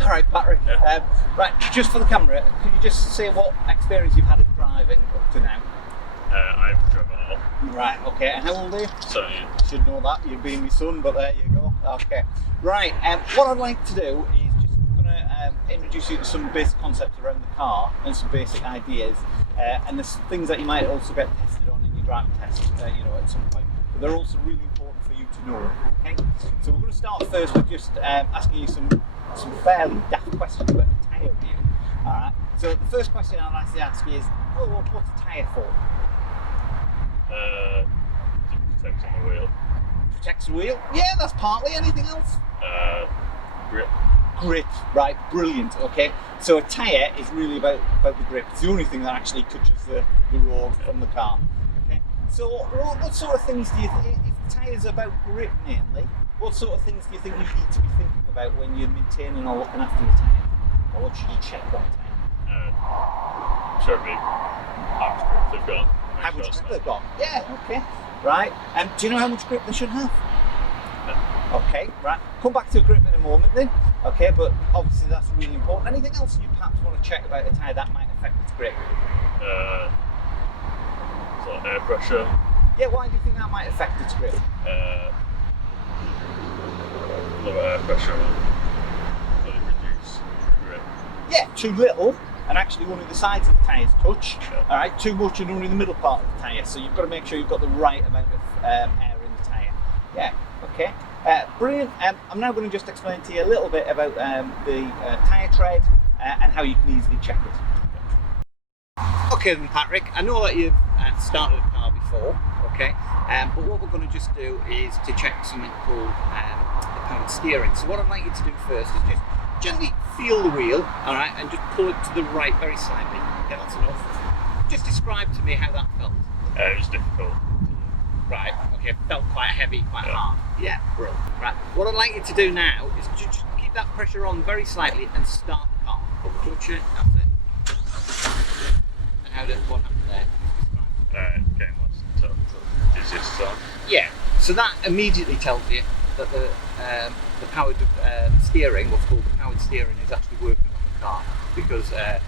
All right, Patrick. Yeah. Right, just for the camera, can you just say what experience you've had of driving up to now? I haven't driven at all. Right, okay. And how old are you? So Should know that. You're being my son, but there you go. Okay. Right, what I'd like to do is just going to introduce you to some basic concepts around the car and some basic ideas. And there's things that you might also get tested on in your driving test, at some point. But they're also really important for you to know. Okay. So we're going to start first with just asking you some fairly daft questions about the tyre review. All right. So the first question I'd like to ask is, what's a tyre for? to protect on the wheel. Protects the wheel? Yeah, that's partly. Anything else? Grip. Grip, right, brilliant, okay. So a tyre is really about the grip. It's the only thing that actually touches the road from the car. Okay. So what sort of things do you think, if the tyre's about grip mainly, what sort of things do you think you need to be thinking about when you're maintaining or looking after your tyre? Or what should you check on a tyre? Show me how much grip they've got. How much grip they've got? Yeah, okay. Right. Do you know how much grip they should have? No. Okay, right. Come back to grip in a moment then. Okay, but obviously that's really important. Anything else you perhaps want to check about a tyre that might affect its grip? Sort of air pressure. Yeah, why do you think that might affect its grip? Lower air pressure will reduce the grip. Yeah, too little and actually only the sides of the tyres touch. Yeah. All right, too much and only the middle part of the tyre. So you've got to make sure you've got the right amount of air in the tyre. Yeah, okay. Brilliant. I'm now going to just explain to you a little bit about the tyre tread and how you can easily check it. Okay then, Patrick, I know that you've started a car before, okay, but what we're going to just do is to check something called the powered steering. So what I'd like you to do first is just gently feel the wheel, all right, and just pull it to the right very slightly. Okay, that's enough. Just describe to me how that felt. It was difficult. Right, okay, felt quite heavy, quite Yeah. hard. Yeah, brilliant. Right, what I'd like you to do now is just keep that pressure on very slightly and start the car. Clutch it, that's it. And what happened there? Getting less to just on. Yeah, so that immediately tells you that the powered steering, what's called the powered steering, is actually working on the car because it's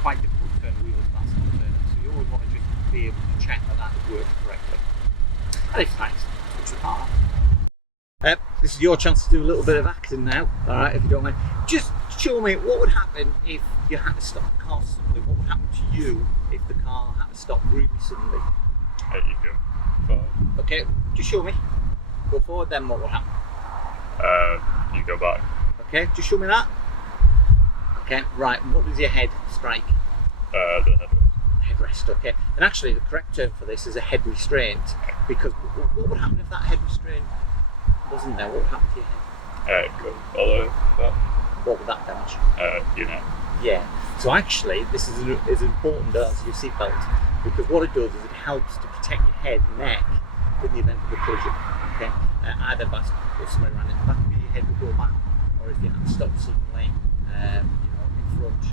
quite difficult to turn the wheel fast on turning. So you always want to just be able to check that is working correctly. And if nice, switch the car. This is your chance to do a little bit of acting now, all right, if you don't mind. Just show me what would happen if you had to stop the car suddenly. What would happen to you if the car had to stop really suddenly? You go forward. Okay, just show me. Go forward, then what will happen? You go back. Okay, just show me that. Okay, right, and what does your head strike? The headrest. Headrest, okay. And actually the correct term for this is a head restraint, because what would happen if that head restraint wasn't there? What would happen to your head? Go follow that. What would that damage? Yeah. So actually, this is as important as your seatbelt, because what it does is it helps to protect your head and neck in the event of a collision. Okay, either by if somebody ran in the back of you, your head would go back, or if you had to stop suddenly, in front,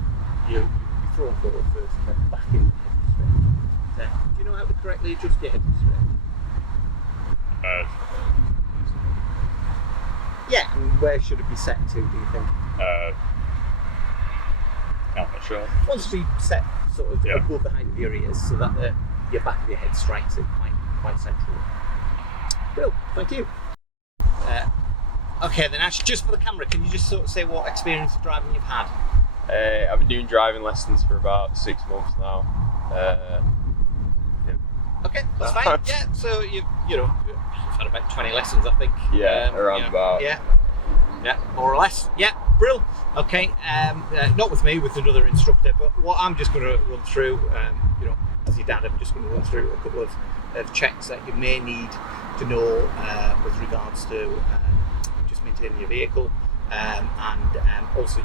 you'd be thrown forward first and then back in the head restraint. So, do you know how to correctly adjust your head restraint? Yeah. And where should it be set to? Do you think? I'm not sure. Wants to be set sort of Yeah. above the height of your ears, so that your back of your head strikes it quite centrally. Well, thank you. Okay then, Ash, just for the camera, can you just sort of say what experience of driving you've had? I've been doing driving lessons for about 6 months now. Okay, that's fine. Yeah, so you've had about 20 lessons, I think. Yeah, around about. Yeah, more or less. Yeah, brill. Okay, not with me, with another instructor, but what I'm just going to run through, as your dad, I'm just going to run through a couple of checks that you may need to know with regards to just maintaining your vehicle, and also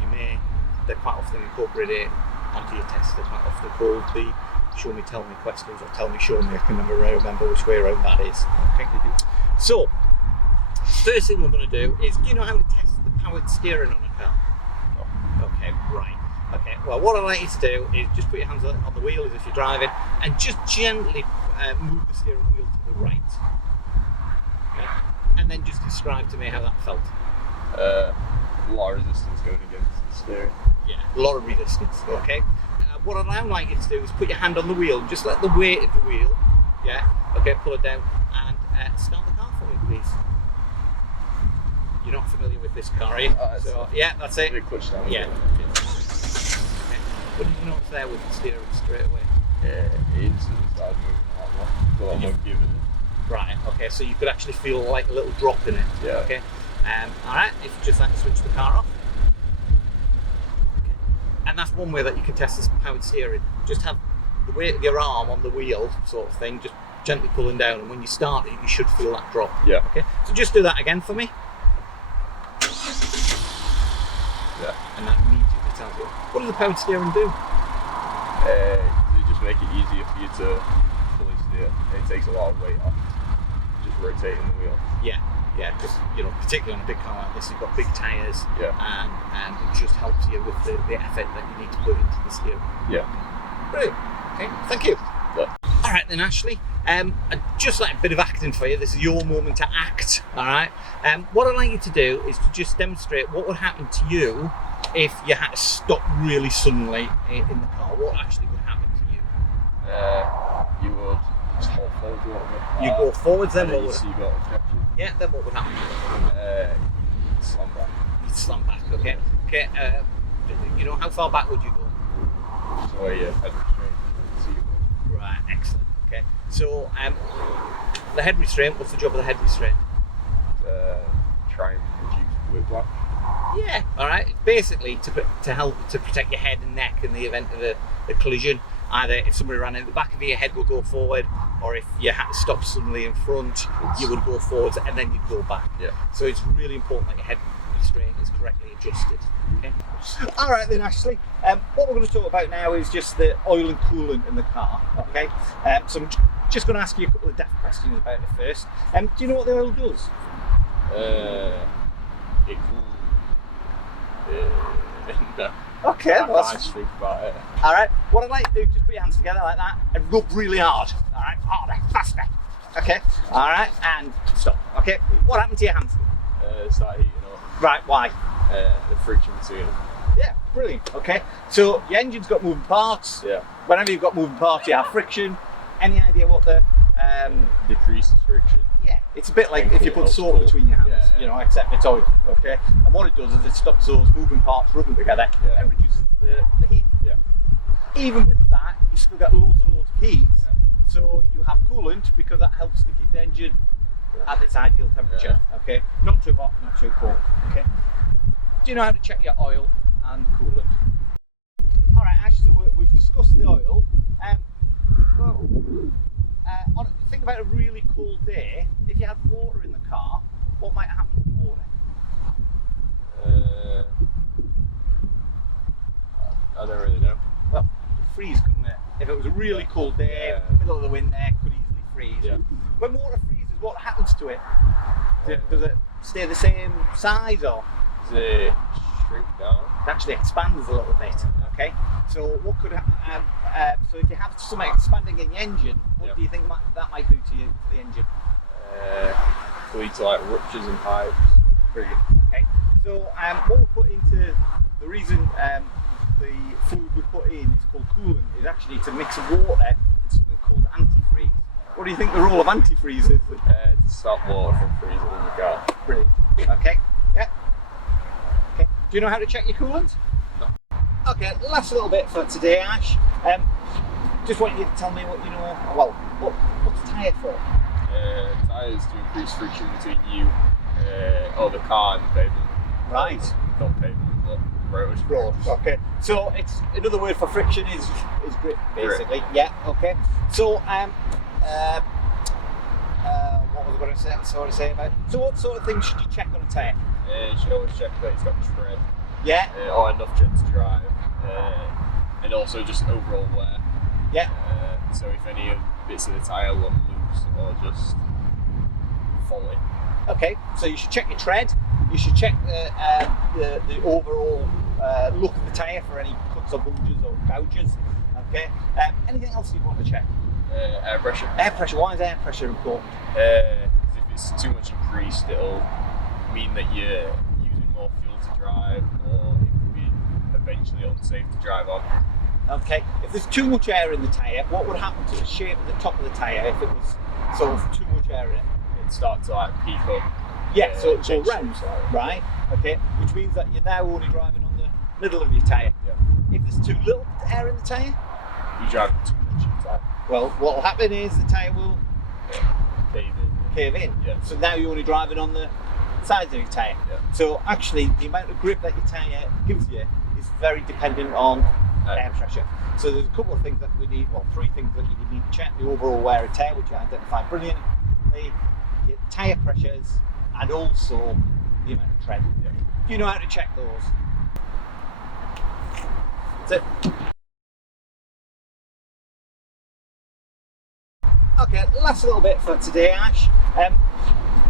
they're quite often incorporated onto your test. They're quite often called the show me, tell me questions, or tell me, show me. I can never remember which way around that is. Okay. So, first thing we're going to do is, do you know how to test the powered steering on a car? No. Okay, right. Okay, well, what I'd like you to do is just put your hands on the wheel as if you're driving and just gently move the steering wheel to the right. Okay? And then just describe to me how that felt. a lot of resistance going against the steering. Yeah, a lot of resistance. Okay. What I'd now like you to do is put your hand on the wheel, just let the weight of the wheel, pull it down, and start the car for me, please. You're not familiar with this car, are you? That's it. Big clutch down. Yeah. Okay. What did you notice there with the steering straight away? Instantly started moving a lot more. A lot more giving it. Right. Okay. So you could actually feel like a little drop in it. Yeah. Okay. All right. If you just like to switch the car off. Okay. And that's one way that you can test this powered steering. Just have the weight of your arm on the wheel, sort of thing, just gently pulling down, and when you start it, you should feel that drop. Yeah. Okay. So just do that again for me. Yeah. And that immediately tells you. What does the powered steering do? They just make it easier for you to fully steer. It takes a lot of weight off just rotating the wheel. Yeah, because particularly on a big car like this, you've got big tyres, Yeah. and it just helps you with the effort that you need to put into the steering. Yeah. Brilliant. Okay, thank you. Yeah. All right then, Ashley. I'd just like a bit of acting for you. This is your moment to act. All right. What I'd like you to do is to just demonstrate what would happen to you if you had to stop really suddenly in the car. What actually would happen to you? You would just hold forward a little bit. You go forwards, then And what then would? you see got objection. Yeah, then what would happen? Slam back. You'd slam back. Okay. Okay. How far back would you go? So your head restraint. See you. Right, excellent. Okay, so the head restraint, what's the job of the head restraint? Try and reduce whiplash. Yeah, all right. Basically, to help to protect your head and neck in the event of a collision. Either if somebody ran in the back of you, your head would go forward, or if you had to stop suddenly in front, you would go forwards and then you'd go back. Yeah. So it's really important that your head restraint is correctly adjusted. Okay. All right then, Ashley. What we're going to talk about now is just the oil and coolant in the car. Okay. So I'm just going to ask you a couple of depth questions about it first. Do you know what the oil does? It cool. No. Okay. I Well, can't speak about it. all right. What I'd like to do is just put your hands together like that and rub really hard. All right. Harder, faster. Okay. All right. And stop. Okay. What happened to your hands? Start heating up. Right. Why? The friction between them. Yeah. Brilliant. Okay. So your engine's got moving parts. Yeah. Whenever you've got moving parts, you have friction. Any idea what the Decreases friction. Yeah, it's a bit like And if you cool, put helps salt cool. between your hands, Yeah. except it's oil, okay? And what it does is it stops those moving parts rubbing together Yeah. and reduces the heat. Yeah. Even with that, you still get loads and loads of heat, Yeah. so you have coolant because that helps to keep the engine at its ideal temperature, okay? Not too hot, not too cold, okay? Do you know how to check your oil and coolant? All right, Ash, so we've discussed the oil. Think about a really cold day. If you had water in the car, what might happen to the water? I don't really know. Well, it would freeze, couldn't it? If it was a really cold day, Yeah. middle of the winter, it could easily freeze. Yeah. When water freezes, what happens to it? Does it stay the same size, or Does it shrink down? it actually expands a little bit? Okay. So what could so if you have something expanding in the engine, what Yeah. do you think that might do to the engine? Could lead to like ruptures in pipes. Brilliant. Okay. So what we put into the reason the fluid we put in is called coolant is actually to mix water and something called antifreeze. What do you think the role of antifreeze is? To stop water from freezing in the car. Brilliant. Okay. Yeah. Okay. Do you know how to check your coolant? No. Okay. Last little bit for today, Ash. Just want you to tell me what you know. Well, what's the tyre for? Tyres to increase friction between you, the car and the pavement. Right. Not pavement, but road. Road. Okay. So it's another word for friction is grip, basically. Yeah. Okay. So what was I going to say? Sorry to say about. So what sort of things should you check on a tyre? You should always check that it's got tread, Yeah. or enough tread to drive, and also just overall wear. Yeah. So if any of bits of the tyre look loose or just faulty. Okay. So you should check your tread. You should check the overall look of the tyre for any cuts or bulges or gouges. Okay. Anything else you want to check? Air pressure. Air pressure. Why is air pressure important? 'Cause if it's too much increased, it'll mean that you're using more fuel to drive, unsafe to drive on. Okay, if there's too much air in the tyre, what would happen to the shape of the top of the tyre if it was sort of too much air in it? It'd start to like peak up. Yeah, so it'd go change round, shape slightly. right? Okay, which means that you're now only driving on the middle of your tyre. Yeah. If there's too little air in the tyre, You drive too much inside. well, what will happen is the tyre will Cave in. cave in. Yeah. So now you're only driving on the sides of your tyre. Yeah. So actually, the amount of grip that your tyre gives you is very dependent on air pressure. So there's a couple of things that we need, well, three things that you need to check: the overall wear and tear, which you identified brilliantly, your tyre pressures, and also the amount of tread. Yeah. Do you know how to check those? That's it. Okay, last little bit for today, Ash.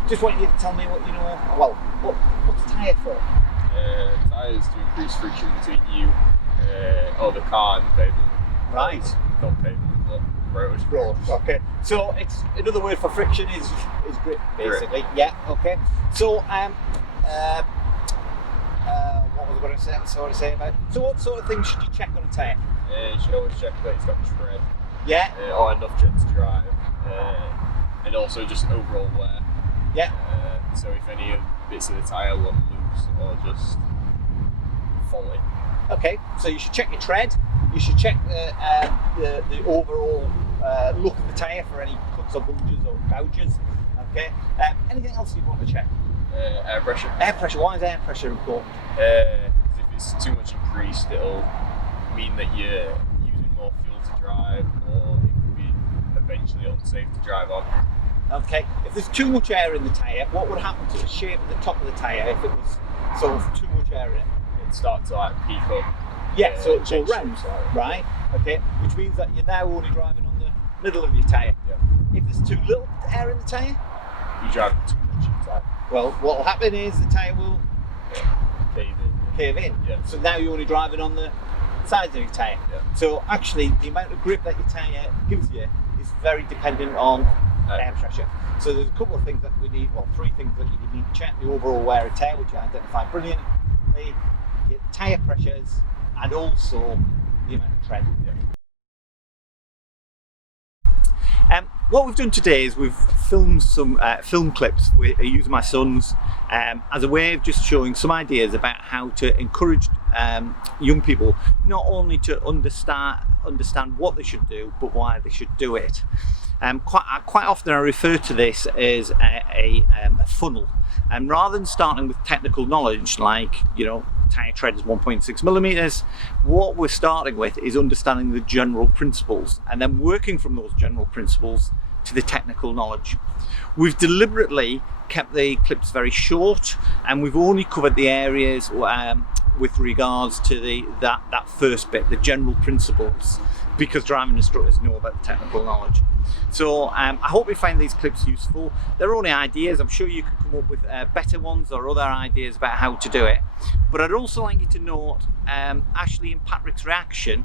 Just want you to tell me what you know. Well, what's the tyre for? Tyres to increase friction between you or the car and the pavement. Right. Not pavement, but road. Road. Okay. So it's another word for friction is grip, basically. Yeah. Okay. So what was I going to say? About? So what sort of things should you check on a tyre? You should always check that it's got tread Yeah. or enough tread to drive, and also just overall wear. Yeah. So if any of bits of the tyre look loose or just folly. Okay. So you should check your tread. You should check the overall look of the tyre for any cuts or bulges or gouges. Okay. Anything else you'd want to check? Air pressure. Air pressure. Why is air pressure important? 'Cause if it's too much increased, it'll mean that you're using more fuel to drive, or it could be eventually unsafe to drive on. Okay. If there's too much air in the tyre, what would happen to the shape of the top of the tyre if it was sort of too much air in it? It'd start to like peak up. Yeah, so it'd go change shape round, slightly. right? Okay, which means that you're now only driving on the middle of your tyre. Yeah. If there's too little air in the tyre, You drive too much inside. well, what will happen is the tyre will Cave in. cave in. Yeah. So now you're only driving on the sides of your tyre. Yeah. So actually, the amount of grip that your tyre gives you is very dependent on air pressure. So there's a couple of things that we need, well, three things that you need to check: the overall wear and tear, which you identified brilliantly, your tyre pressures, and also the amount of tread. Yeah. What we've done today is we've filmed some film clips using my sons as a way of just showing some ideas about how to encourage young people not only to understand what they should do, but why they should do it. Quite often I refer to this as a funnel, and rather than starting with technical knowledge like, you know, tyre tread is 1.6 millimeters, what we're starting with is understanding the general principles and then working from those general principles to the technical knowledge. We've deliberately kept the clips very short, and we've only covered the areas with regards to that first bit, the general principles, because driving instructors know about the technical knowledge. So I hope you find these clips useful. They're only ideas. I'm sure you can come up with better ones or other ideas about how to do it. But I'd also like you to note Ashley and Patrick's reaction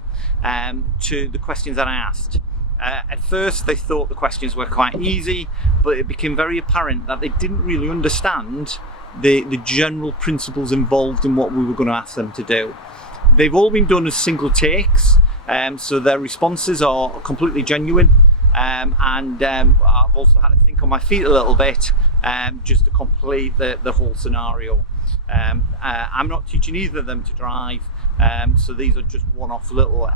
to the questions that I asked. At first they thought the questions were quite easy, but it became very apparent that they didn't really understand the general principles involved in what we were going to ask them to do. They've all been done as single takes, so their responses are completely genuine. And I've also had to think on my feet a little bit just to complete the whole scenario. I'm not teaching either of them to drive, so these are just one-off little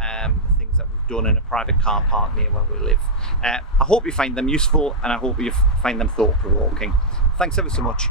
things that we've done in a private car park near where we live. I hope you find them useful, and I hope you find them thought-provoking. Thanks ever so much.